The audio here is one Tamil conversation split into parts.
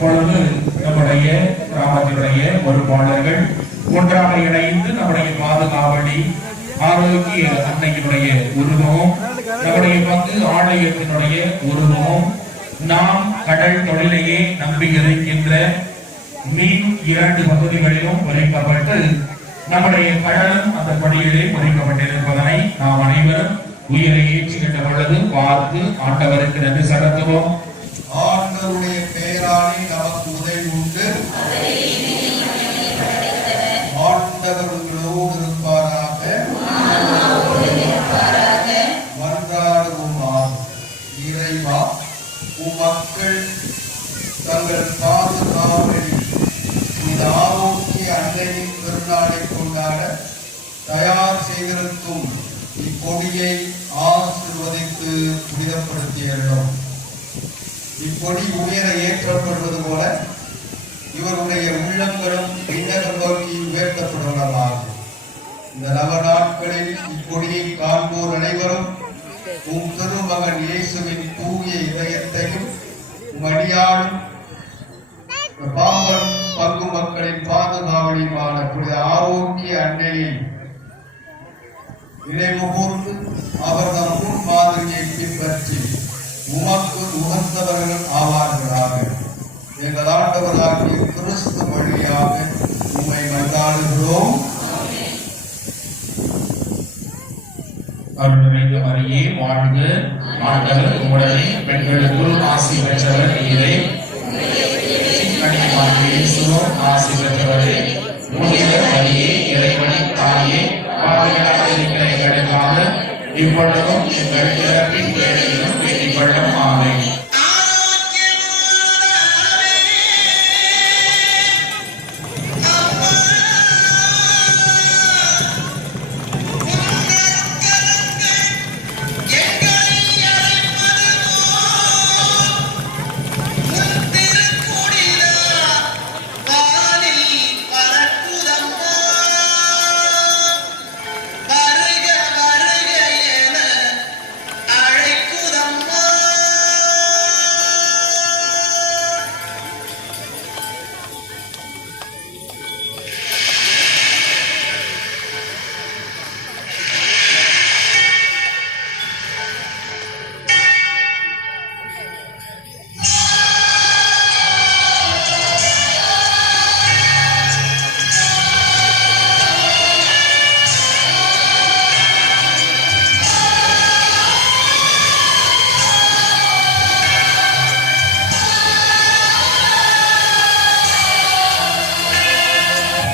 இப்பொழுது நம்முடைய கிராமத்தினுடைய பொறுப்பாளர்கள் ஒன்றாக இணைந்து நம்முடைய பாதுகாவலி ஆரோக்கிய அன்னையினுடைய உருவமும் நம்முடைய பங்கு ஆலயத்தினுடைய உருவமும் நாம் கடல் தொழிலையே நம்பி இருக்கின்ற மீன் 2 பகுதிகளிலும் பொறிக்கப்பட்டு நம்முடைய கடலும் அந்த படியிலே பொறிக்கப்பட்டிருப்பதனை நாம் அனைவரும் உயிரை ஏற்றுகின்ற பொழுது பார்த்து ஆண்டவருக்கு நன்றி செலுத்துவோம். ஆண்டவருடைய பெயராலே நமக்கு உதவி உண்டு. ஆண்டவர் உங்களோடு இருப்பாராக. மன்றாடுவோமாக. இறைவா, மக்கள் தங்கள் பாதுகாவலில் இந்த ஆரோக்கிய அன்னையின் திருநாளை கொண்டாட தயார் செய்திருக்கும் இக்கொடியை ஆசீர்வதித்து புனிதப்படுத்தியுள்ளோம். இக்கொடி உயர ஏற்றப்படுவது போல இவருடைய உள்ளங்களும் விண்ணகம் நோக்கி உயர்த்தப்படுவதாக. இந்த நவ நாட்களில் இக்கொடியை காண்போர் அனைவரும் உம் திருமகன் இயேசுவின் தூய இதயத்தையும் அடியாளும் பாம்பன் பங்கு மக்களின் பாதுகாவலியுமான புனித ஆரோக்கிய அன்னையை நினைவு கூர்ந்து அவர்கள் முன் மாதிரியை பின்பற்றி உமக்கு உகந்தவர்கள் ஆவார்களாக. எங்கள் ஆண்டவராகிய கிறிஸ்து வழியாக உம்மை மன்றாடுகிறோம். அருள்மிகு மரியே வாழ்க, ஆண்டவர் உம்முடனே பெண்களுக்குள் ஆசி பெற்றவர் நீரே. ஆசி பெற்றவரே, புனித மரியே இறைவனின் தாயே, பாவிகளாக இருக்கிற எங்களுக்காக இப்பொழுதும் எங்கள் இறப்பின் வேளையிலும் வேண்டிக் கொள்ளும். ஆமென்.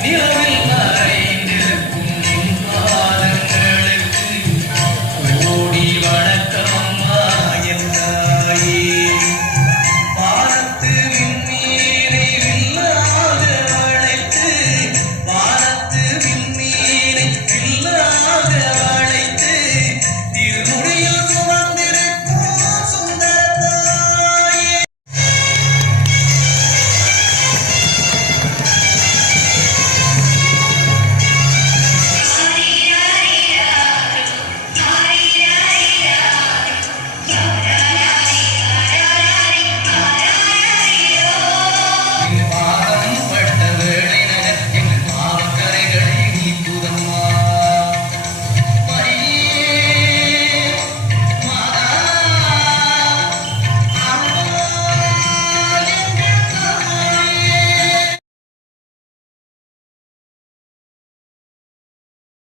நிலவில்